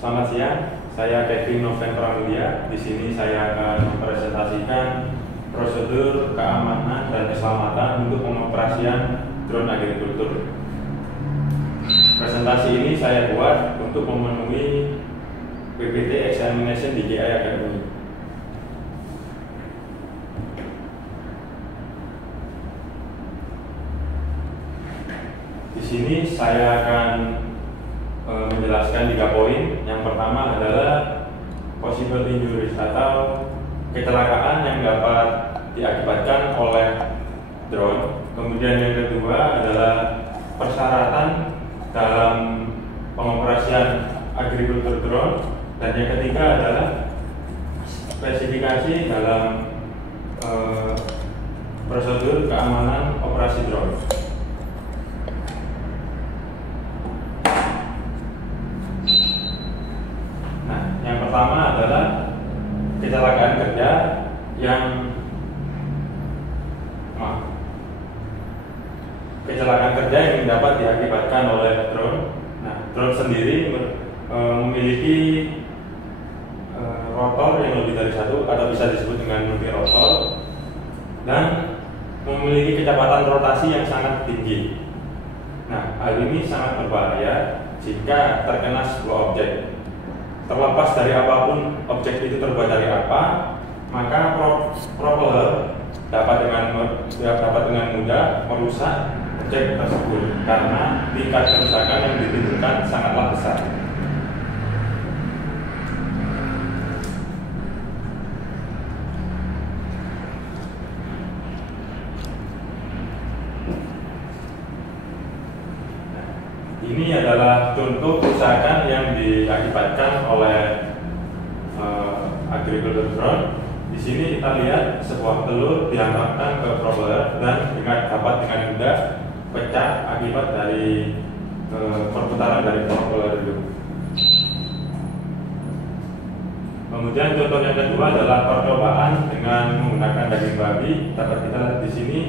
Selamat siang, saya Kevin Noven Pramudia. Di sini saya akan mempresentasikan prosedur keamanan dan keselamatan untuk pengoperasian drone agrikultur. Presentasi ini saya buat untuk memenuhi PPT Examination DJI Academy. Di sini saya akan menjelaskan 3 poin. Yang pertama adalah possible injuries atau kecelakaan yang dapat diakibatkan oleh drone. Kemudian yang kedua adalah persyaratan dalam pengoperasian agrikultur drone, dan yang ketiga adalah spesifikasi dalam prosedur keamanan operasi drone. Pertama adalah kecelakaan kerja yang dapat diakibatkan oleh drone. Nah, drone sendiri memiliki rotor yang lebih dari satu atau bisa disebut dengan multirotor dan memiliki kecepatan rotasi yang sangat tinggi. Nah, hal ini sangat berbahaya jika terkena sebuah objek. Terlepas dari apapun objek itu terbuat dari apa, maka propeller dapat dengan mudah merusak objek tersebut karena tingkat kerusakan yang ditimbulkan sangatlah besar. Ini adalah contoh kerusakan yang diakibatkan oleh agriculture drone. Di sini kita lihat sebuah telur dihantamkan ke propeller dan dapat dengan mudah pecah akibat dari perputaran dari propeller itu. Kemudian contoh yang kedua adalah percobaan dengan menggunakan daging babi. Dapat kita lihat di sini.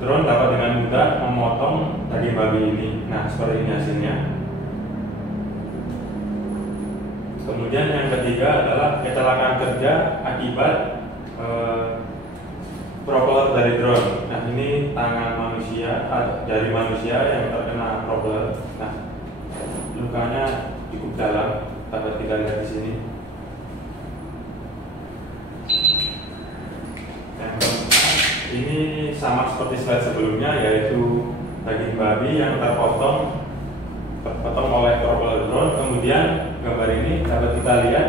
Drone dapat dengan mudah memotong daging babi ini. Nah, seperti ini hasilnya. Kemudian yang ketiga adalah kecelakaan kerja akibat propeller dari drone. Nah, ini tangan manusia, jari manusia yang terkena propeller. Nah, lukanya cukup dalam, dapat kita lihat di sini. Ini sama seperti slide sebelumnya, yaitu daging babi yang terpotong oleh propeller drone. Kemudian gambar ini dapat kita lihat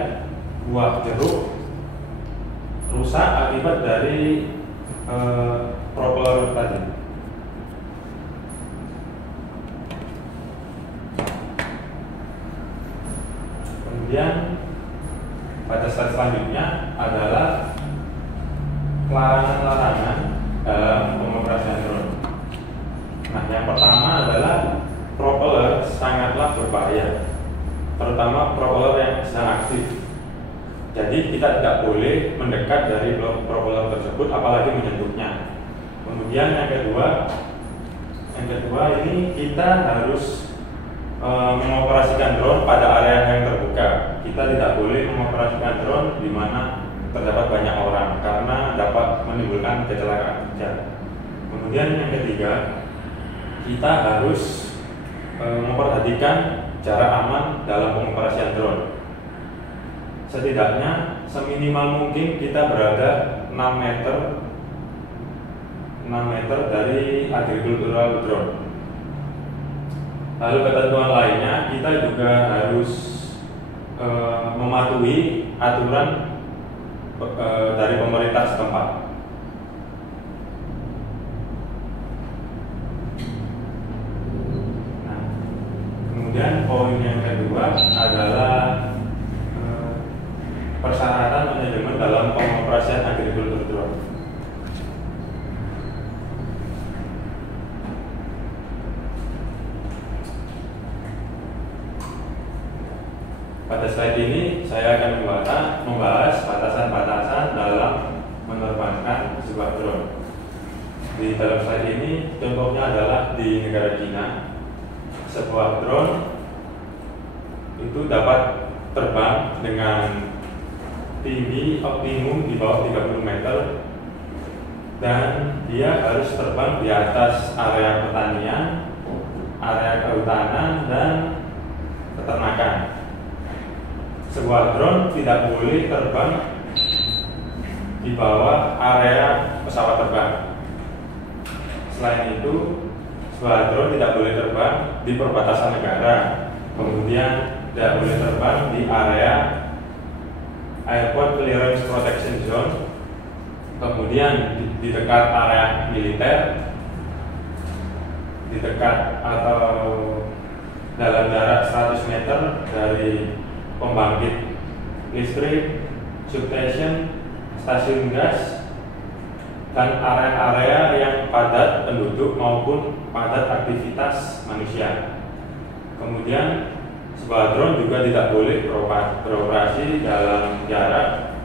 buah jeruk rusak akibat dari propeller tadi. Kemudian pada slide selanjutnya adalah larangan-larangan dalam pengoperasian drone. Nah, yang pertama adalah propeller sangatlah berbahaya, terutama propeller yang sedang aktif. Jadi kita tidak boleh mendekat dari propeller tersebut, apalagi menyentuhnya. Kemudian yang kedua ini kita harus mengoperasikan drone pada area yang terbuka. Kita tidak boleh mengoperasikan drone di mana terdapat banyak orang karena dapat menimbulkan kecelakaan kerja. Kemudian yang ketiga, kita harus memperhatikan jarak aman dalam pengoperasian drone. Setidaknya seminimal mungkin kita berada 6 meter dari agricultural drone. Lalu ketentuan lainnya, kita juga harus mematuhi aturan dari pemerintah setempat. Nah, kemudian poin yang kedua adalah persyaratan manajemen dalam pengoperasian agrikultur drone. Pada slide ini saya akan membahas batasan-batasan dalam menerbangkan sebuah drone. Di dalam slide ini contohnya adalah di negara Cina, sebuah drone itu dapat terbang dengan tinggi optimum di bawah 30 meter, dan dia harus terbang di atas area pertanian, area kehutanan, dan peternakan. Sebuah drone tidak boleh terbang di bawah area pesawat terbang. Selain itu, sebuah drone tidak boleh terbang di perbatasan negara, kemudian tidak boleh terbang di area Airport Clearance Protection Zone, kemudian di dekat area militer, di dekat atau dalam jarak 100 meter dari pembangkit listrik, substation, stasiun gas, dan area-area yang padat penduduk maupun padat aktivitas manusia. Kemudian sebuah drone juga tidak boleh beroperasi dalam jarak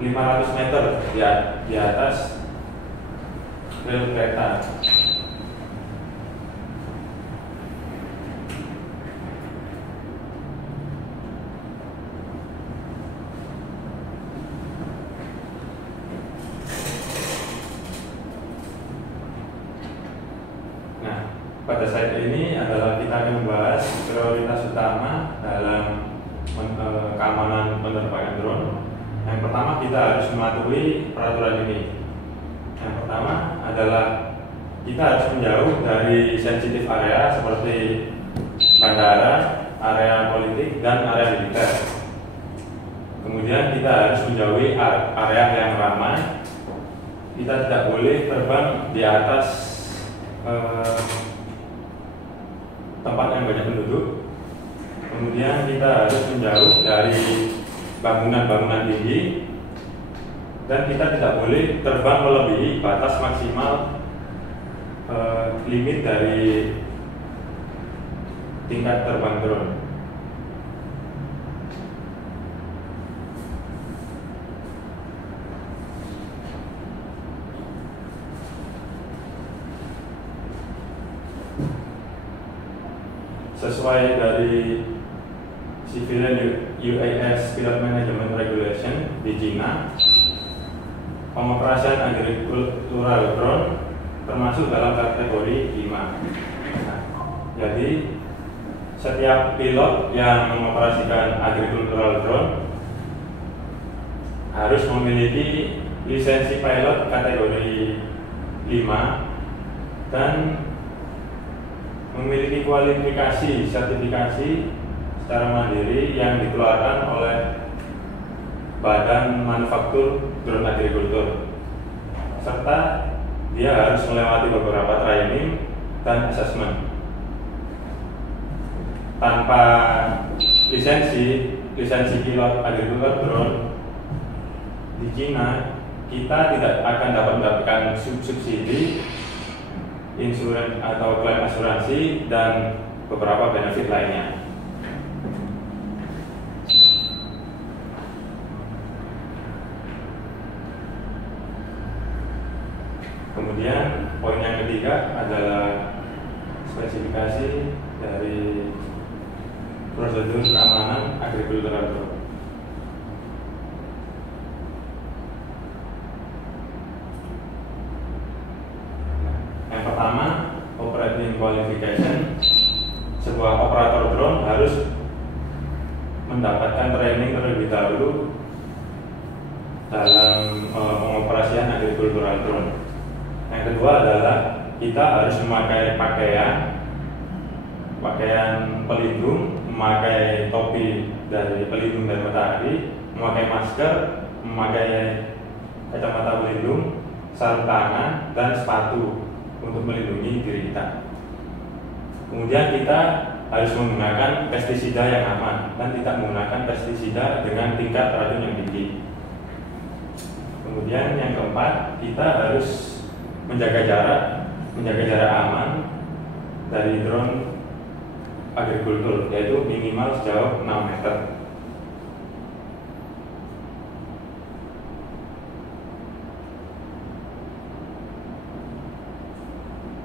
500 meter di atas rel kereta. Pada saat ini adalah kita akan membahas prioritas utama dalam keamanan penerbangan drone. Yang pertama, kita harus mematuhi peraturan ini. Yang pertama adalah kita harus menjauh dari sensitif area seperti bandara, area politik, dan area militer. Kemudian kita harus menjauhi area yang ramai. Kita tidak boleh terbang di atas tempat yang banyak penduduk. Kemudian kita harus menjauh dari bangunan-bangunan tinggi, dan kita tidak boleh terbang melebihi batas maksimal limit dari tingkat terbang drone. Sesuai dari Civilian UAS Pilot Management Regulation di Cina, pengoperasian agricultural drone termasuk dalam kategori 5. Nah, jadi setiap pilot yang mengoperasikan agricultural drone harus memiliki lisensi pilot kategori 5 dan memiliki kualifikasi sertifikasi secara mandiri yang dikeluarkan oleh Badan Manufaktur Drone Agrikultur, serta dia harus melewati beberapa training dan assessment. Tanpa lisensi pilot agricultural drone di Cina, kita tidak akan dapat mendapatkan subsidi, insurans atau klaim asuransi, dan beberapa benefit lainnya. Kemudian poin yang ketiga adalah spesifikasi dari prosedur keamanan agricultural drone. Pertama, operating qualification. Sebuah operator drone harus mendapatkan training terlebih dahulu dalam pengoperasian agricultural drone. Yang kedua adalah kita harus memakai pakaian pelindung, memakai topi dari pelindung dari matahari, memakai masker, memakai kacamata pelindung, sarung tangan, dan sepatu untuk melindungi diri kita. Kemudian kita harus menggunakan pestisida yang aman dan tidak menggunakan pestisida dengan tingkat racun yang tinggi. Kemudian yang keempat, kita harus menjaga jarak aman dari drone agrikultur, yaitu minimal sejauh 6 meter.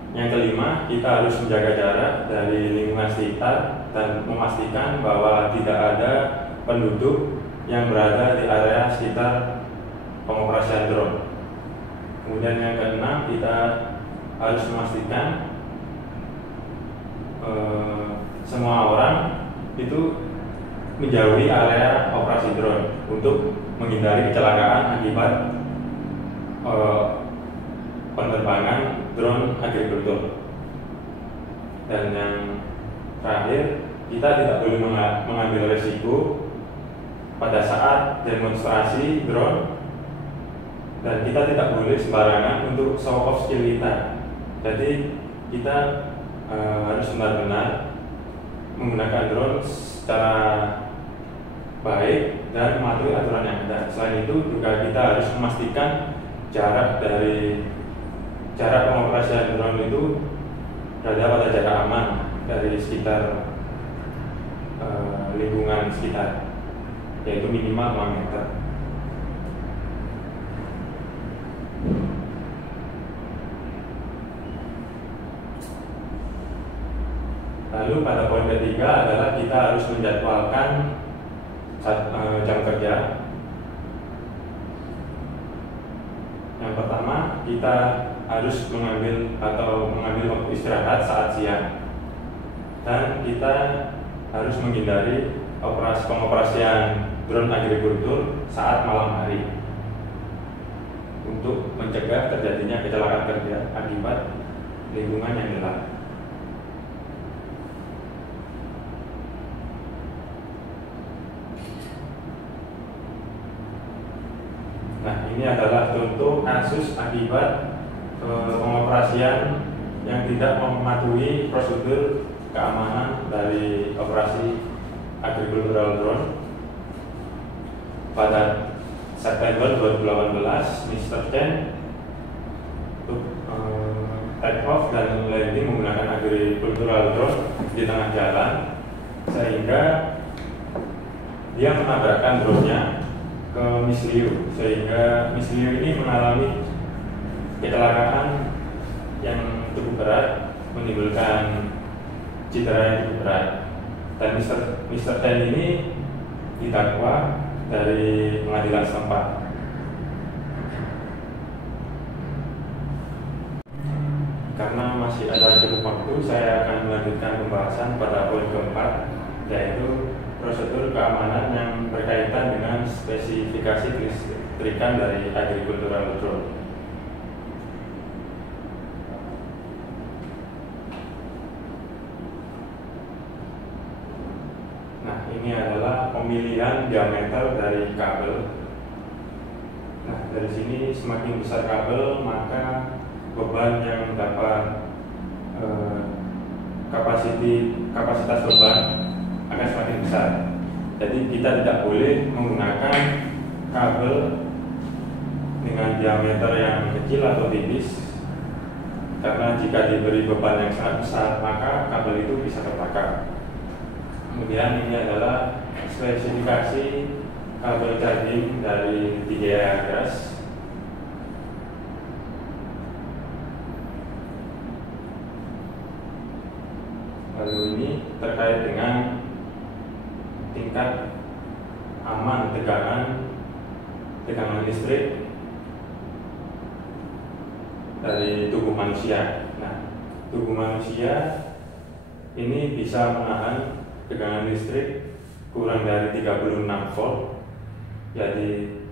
Yang kelima, kita harus menjaga jarak dari lingkungan sekitar dan memastikan bahwa tidak ada penduduk yang berada di area sekitar pengoperasian drone. Kemudian yang keenam, kita harus memastikan semua orang itu menjauhi area operasi drone untuk menghindari kecelakaan akibat penerbangan drone agrikultur. Dan yang terakhir, kita tidak boleh mengambil risiko pada saat demonstrasi drone, dan kita tidak boleh sembarangan untuk show off skill kita. Jadi kita harus benar-benar menggunakan drone secara baik dan mematuhi aturan yang ada. Selain itu juga kita harus memastikan jarak pengoperasian drone itu berada pada jarak aman dari sekitar lingkungan sekitar, yaitu minimal 5 meter. Lalu pada poin ketiga adalah kita harus menjadwalkan jam kerja. Yang pertama, kita harus mengambil waktu istirahat saat siang, dan kita harus menghindari pengoperasian drone agrikultur saat malam hari untuk mencegah terjadinya kecelakaan kerja akibat lingkungan yang gelap. Nah, ini adalah contoh kasus akibat pengoperasian yang tidak mematuhi prosedur keamanan dari operasi agricultural drone. Pada September 2018, Mr. Chen untuk take off dan landing menggunakan agricultural drone di tengah jalan, sehingga dia menabrakkan drone-nya ke Miss Liu, sehingga Miss Liu ini mengalami kecelakaan yang cukup berat, menimbulkan cedera yang cukup berat. Dan Mr. Chen ini didakwa dari pengadilan setempat. Karena masih ada cukup waktu, saya akan melanjutkan pembahasan pada poin keempat, yaitu prosedur keamanan yang berkaitan dengan spesifikasi kelistrikan dari agricultural drone. Nah, ini adalah pemilihan diameter dari kabel. Nah, dari sini semakin besar kabel, maka beban yang dapat kapasitas beban akan semakin besar. Jadi kita tidak boleh menggunakan kabel dengan diameter yang kecil atau tipis, karena jika diberi beban yang sangat besar maka kabel itu bisa terbakar. Kemudian ini adalah spesifikasi kabel charging dari DJI Agras. Lalu ini terkait dengan tingkat aman tegangan listrik dari tubuh manusia. Nah, tubuh manusia ini bisa menahan tegangan listrik kurang dari 36 volt. Jadi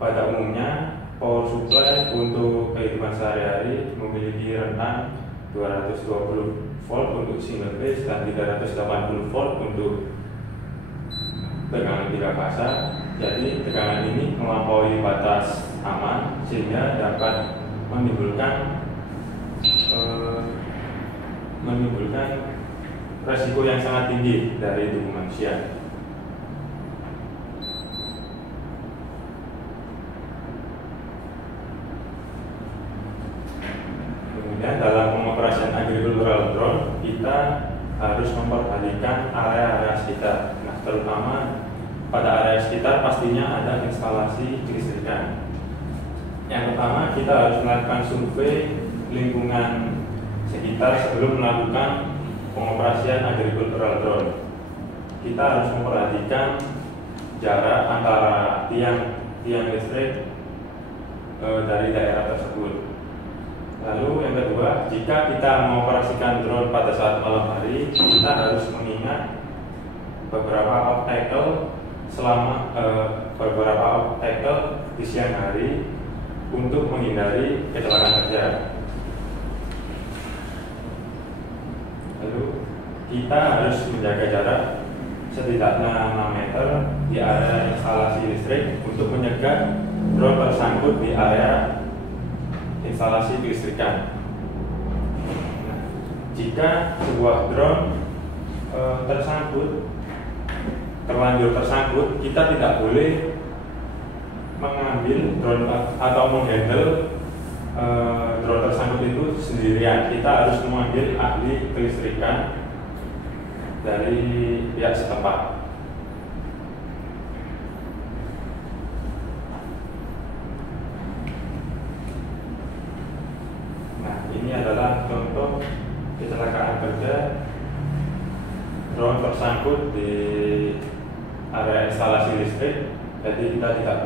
pada umumnya power supply untuk kehidupan sehari-hari memiliki rentang 220 volt untuk single phase dan 380 volt untuk tegangan 3 fasa. Jadi tegangan ini melampaui batas aman sehingga dapat menimbulkan resiko yang sangat tinggi dari tubuh manusia. Kemudian dalam pengoperasian agricultural drone, kita harus memperhatikan area-area sekitar. Nah, terutama pada area sekitar pastinya ada instalasi kelistrikan. Yang pertama, kita harus melakukan survei lingkungan sekitar sebelum melakukan pengoperasian agricultural drone. Kita harus memperhatikan jarak antara tiang listrik dari daerah tersebut. Lalu yang kedua, jika kita mengoperasikan drone pada saat malam hari, kita harus mengingat beberapa obstacle di siang hari untuk menghindari kecelakaan kerja. Lalu kita harus menjaga jarak setidaknya 6 meter di area instalasi listrik untuk mencegah drone tersangkut di area instalasi kelistrikan. Jika sebuah drone terlanjur tersangkut, kita tidak boleh mengambil drone atau menghandle drone tersangkut itu sendirian. Kita harus memanggil ahli kelistrikan dari pihak setempat. Ini adalah contoh kecelakaan kerja drone tersangkut di area instalasi listrik. Jadi kita tidak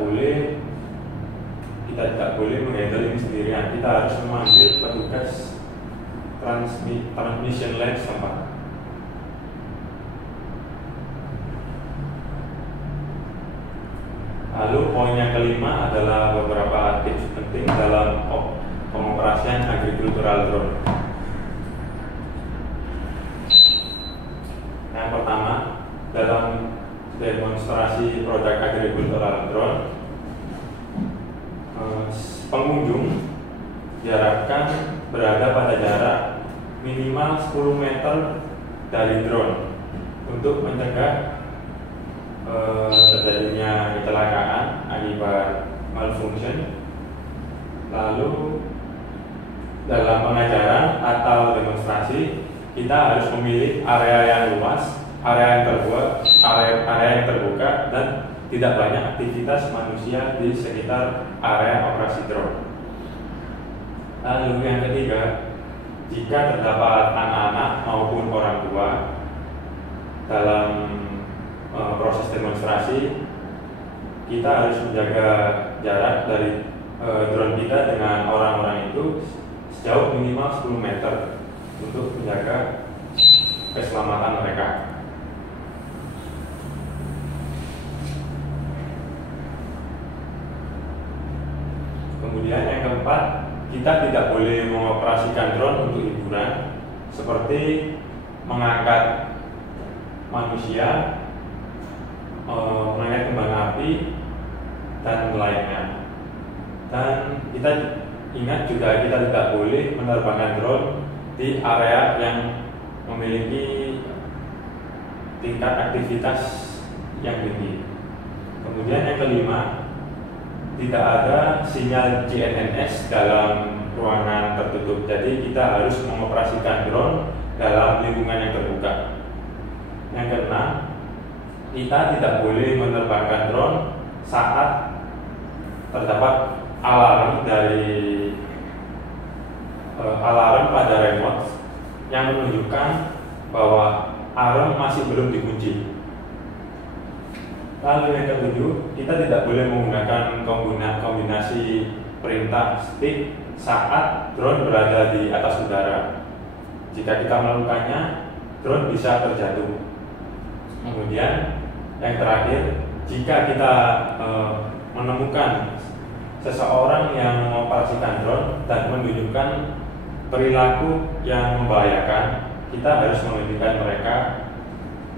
boleh menghandle ini sendirian. Kita harus memanggil petugas transmission line setempat. Lalu poin yang kelima adalah beberapa tips penting dalam pengoperasian agricultural drone. Yang pertama, dalam demonstrasi produk agricultural drone, pengunjung diharapkan berada pada jarak minimal 10 meter dari drone untuk mencegah terjadinya kecelakaan akibat malfunction. Lalu dalam pengajaran atau demonstrasi, kita harus memilih area yang luas, area yang terbuka, dan tidak banyak aktivitas manusia di sekitar area operasi drone. Lalu yang ketiga, jika terdapat anak-anak maupun orang tua dalam proses demonstrasi, kita harus menjaga jarak dari drone kita dengan orang-orang itu sejauh minimal 10 meter untuk menjaga keselamatan mereka. Kemudian yang keempat, kita tidak boleh mengoperasikan drone untuk hiburan seperti mengangkat manusia, mengangkat kembang api, dan lainnya. Dan kita ingat juga, kita tidak boleh menerbangkan drone di area yang memiliki tingkat aktivitas yang tinggi. Kemudian yang kelima, tidak ada sinyal GNSS dalam ruangan tertutup. Jadi kita harus mengoperasikan drone dalam lingkungan yang terbuka. Yang keenam, kita tidak boleh menerbangkan drone saat terdapat alarm pada remote yang menunjukkan bahwa alarm masih belum dikunci. Lalu yang ketujuh, kita tidak boleh menggunakan kombinasi perintah stick saat drone berada di atas udara. Jika kita melakukannya, drone bisa terjatuh. Kemudian yang terakhir, jika kita menemukan seseorang yang mengoperasikan drone dan menunjukkan perilaku yang membahayakan, kita harus menghentikan mereka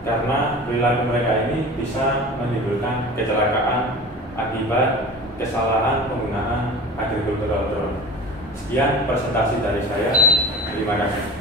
karena perilaku mereka ini bisa menimbulkan kecelakaan akibat kesalahan penggunaan agricultural drone. Sekian presentasi dari saya. Terima kasih.